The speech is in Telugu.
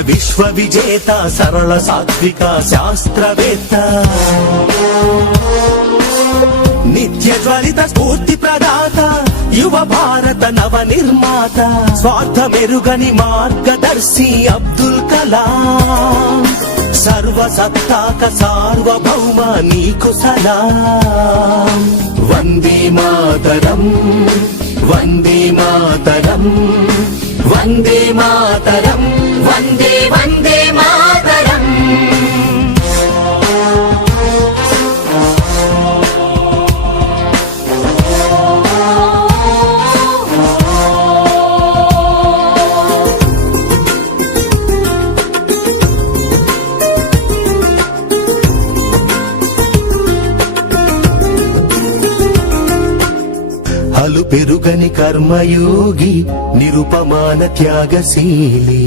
విశ్వ విజేత సరళ సాత్విక శాస్త్రవేత్త నిత్య జ్వలిత స్ఫూర్తి ప్రదాత యువ భారత నవ నిర్మాత స్వార్థమెరుగని మార్గదర్శి అబ్దుల్ కలాం సర్వసత్తాక సార్వభౌమ నీకు సలాం వందే మాతరం వందే మాతరం వందే మాతరం వందే వందే మాతరం హలు పెరుగని కర్మయోగి నిరుపమాన త్యాగశీలి